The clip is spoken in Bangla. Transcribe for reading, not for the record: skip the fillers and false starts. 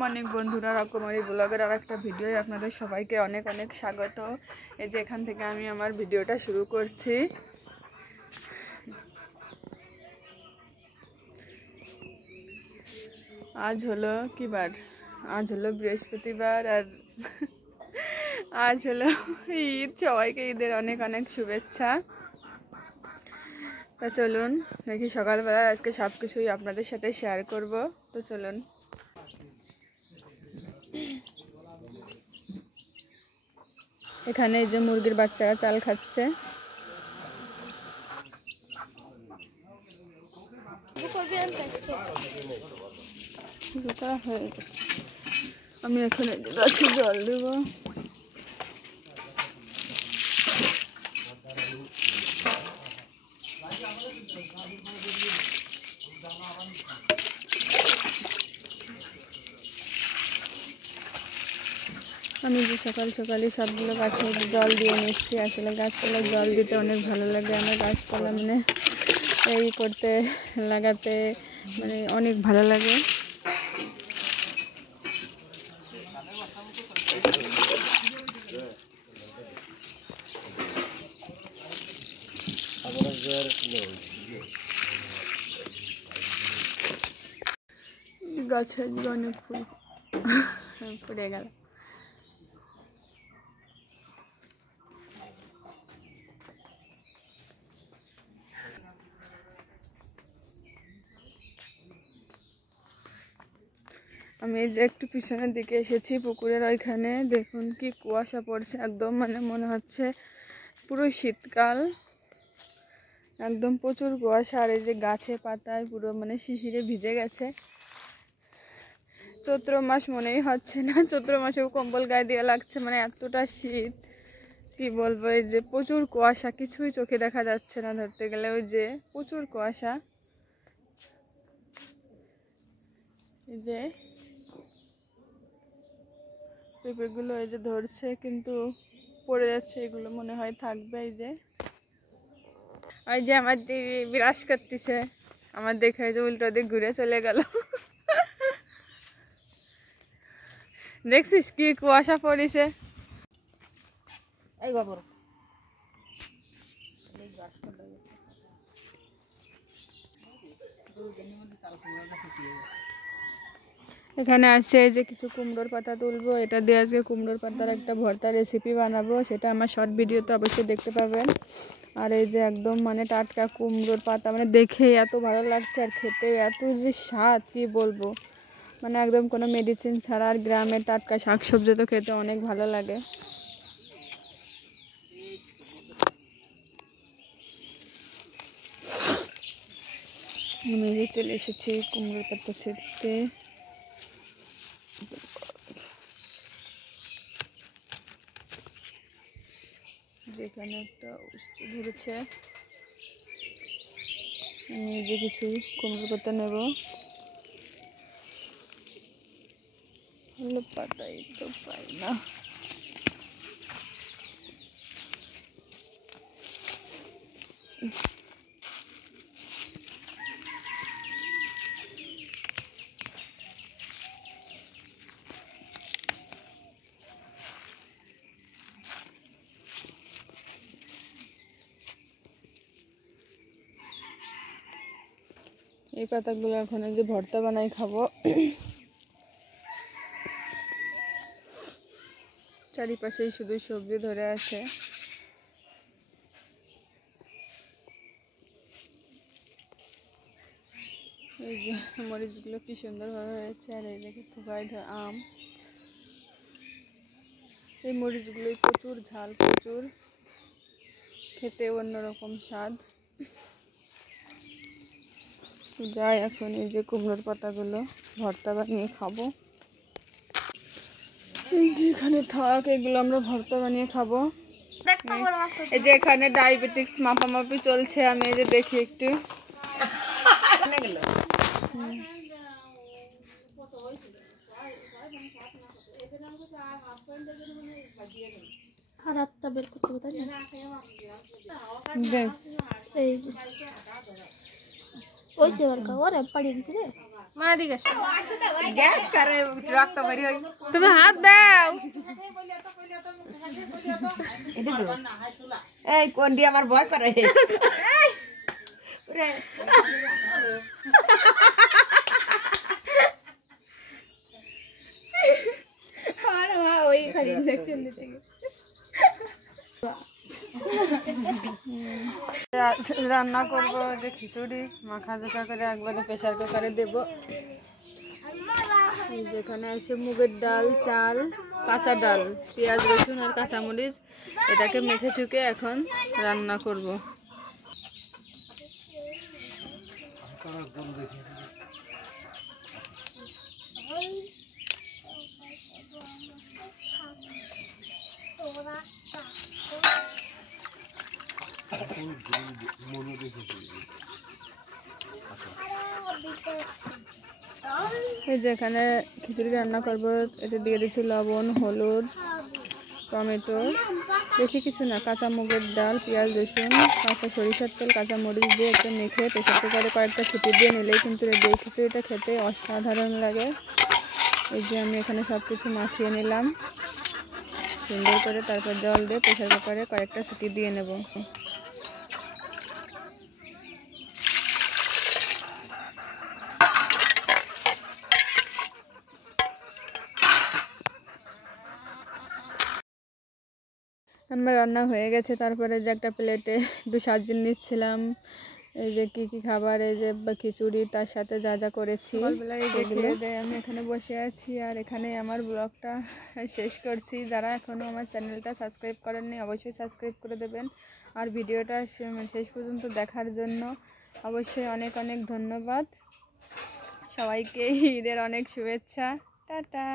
মর্নিং বন্ধুরা, রকমারি ব্লগের আর একটা ভিডিও আপনাদের সবাইকে অনেক অনেক স্বাগত। এই যে এখান থেকে আমি আমার ভিডিওটা শুরু করছি। আজ হলো কি বার? আজ হলো বৃহস্পতিবার আর আজ হলো ঈদ। সবাইকে ঈদের অনেক অনেক শুভেচ্ছা। তা চলুন দেখি সকালবেলা আজকে সব কিছুই আপনাদের সাথে শেয়ার করব। তো চলুন। এখানে এই যে মুরগির বাচ্চারা চাল খাচ্ছে। আমি এখন এই যে গাছে জল দেব। আমি যে সকাল সকালই সবগুলো গাছে জল দিয়ে নিচ্ছি। আসলে গাছপালা জল দিতে অনেক ভালো লাগে। আমার গাছপালা মানে এই করতে লাগাতে মানে অনেক ভালো লাগে। গাছে অনেক ফুল ফুটে গেল। আমি এই যে একটু পিছনের দিকে এসেছি, পুকুরের ওইখানে দেখুন কি কুয়াশা পড়ছে। একদম মানে মনে হচ্ছে পুরো শীতকাল, একদম প্রচুর কুয়াশা। আর এই যে গাছে পাতায় পুরো মানে শিশিরে ভিজে গেছে। চৈত্র মাস মনেই হচ্ছে না, চৈত্র মাসেও কম্বল গায়ে দিয়ে লাগছে, মানে এতটা শীত কি বলবো। এই যে প্রচুর কুয়াশা, কিছুই চোখে দেখা যাচ্ছে না ধরতে গেলে। ওই যে প্রচুর কুয়াশা। এই যে পেঁপেগুলো এই যে ধরছে কিন্তু পড়ে যাচ্ছে, এগুলো মনে হয় থাকবে। এই যে ওই যে আমার দিদি বিরাজ করতেছে, আমার দেখে যে উল্টো দিক ঘুরে চলে গেল। দেখছিস কি কুয়াশা পড়েছে। এই বাবর এখানে আছে যে কিছু কুমড়োর পাতা তুলবো, এটা দিয়ে আজকে কুমড়োর পাতার একটা ভর্তা রেসিপি বানাবো। সেটা আমার শর্ট ভিডিওতে অবশ্যই দেখতে পাবেন। আর এই যে একদম মানে টাটকা কুমড়োর পাতা, মানে দেখেই এত ভালো লাগছে আর খেতে এত যে স্বাদ কি বলবো, মানে একদম কোনো মেডিসিন ছাড়া। আর গ্রামের টাটকা শাকসবজি তো খেতে অনেক ভালো লাগে। আমি চলে এসেছি কুমড়োর পাতা ছিঁড়তে। যেখানে একটা উস্তি ধরেছে, আমি যে কিছু কুমড়োর পাতা নেব। হলো পাতাই তো পাই না। এই পাতাগুলো এখন এই যে ভর্তা বানাই খাবো। চারিপাশেই শুধু সবজি ধরে আছে। এই যে মরিচগুলো কি সুন্দরভাবে হয়েছে। আর এই দেখে থোকায় আম। এই মরিচগুলোই প্রচুর ঝাল, প্রচুর খেতে অন্যরকম স্বাদ। যাই এখন এই যে কুমড়োর পাতাগুলো ভর্তা বানিয়ে খাবো। এই যে এখানে থাক, এগুলো আমরা ভর্তা বানিয়ে খাবো। এই যে এখানে ডায়াবেটিক্স মাপামাপি চলছে, আমি এই যে দেখি একটু। হাতটা বের করতে হবে, তাই না? এই ওই যে ওরে পাড়িয়ে দিছি রে। মা দিকে আসো গ্যাস করে রক্ত বের হই তুমি হাত দাও এটা তো এই কোন দিয়ে আমার ভয় করে ওরে আর মা ওই খালি ইনজেকশন দিতে রান্না করব যে খিচুড়ি মাখা জোখা করে একবারে প্রেসার কুকারে দেব। যেখানে আছে মুগের ডাল, চাল, কাঁচা ডাল, পেঁয়াজ, রসুন আর কাঁচামরিচ, এটাকে মেখে চুকে এখন রান্না করব। এই যেখানে খিচুড়ি রান্না করব, এতে দিয়ে দিচ্ছি লবণ, হলুদ, টমেটো, বেশি কিছু না, কাঁচা মুগের ডাল, পেঁয়াজ, রসুন, কাঁচা সরিষার তেল, কাঁচা মরিচ দিয়ে একটু মেখে প্রেসার কুকারে কয়েকটা সিটি দিয়ে নিলেই কিন্তু এই খিচুড়িটা খেতে অসাধারণ লাগে। এই যে আমি এখানে সব কিছু মাখিয়ে নিলাম সুন্দর করে, তারপর জল দিয়ে প্রেসার কুকারে কয়েকটা সিটি দিয়ে নেব। আমার রান্না হয়ে গেছে। তারপরে যে একটা প্লেটে একটু সাজিয়ে নিচ্ছিলাম এই যে কী কী খাবার, এই যে খিচুড়ি তার সাথে যা যা করেছি এগুলো দিয়ে আমি এখানে বসে আছি। আর এখানে আমার ব্লগটা শেষ করছি। যারা এখনও আমার চ্যানেলটা সাবস্ক্রাইব করেননি অবশ্যই সাবস্ক্রাইব করে দেবেন। আর ভিডিওটা শেষ পর্যন্ত দেখার জন্য অবশ্যই অনেক অনেক ধন্যবাদ। সবাইকে ঈদের অনেক শুভেচ্ছা। টাটা।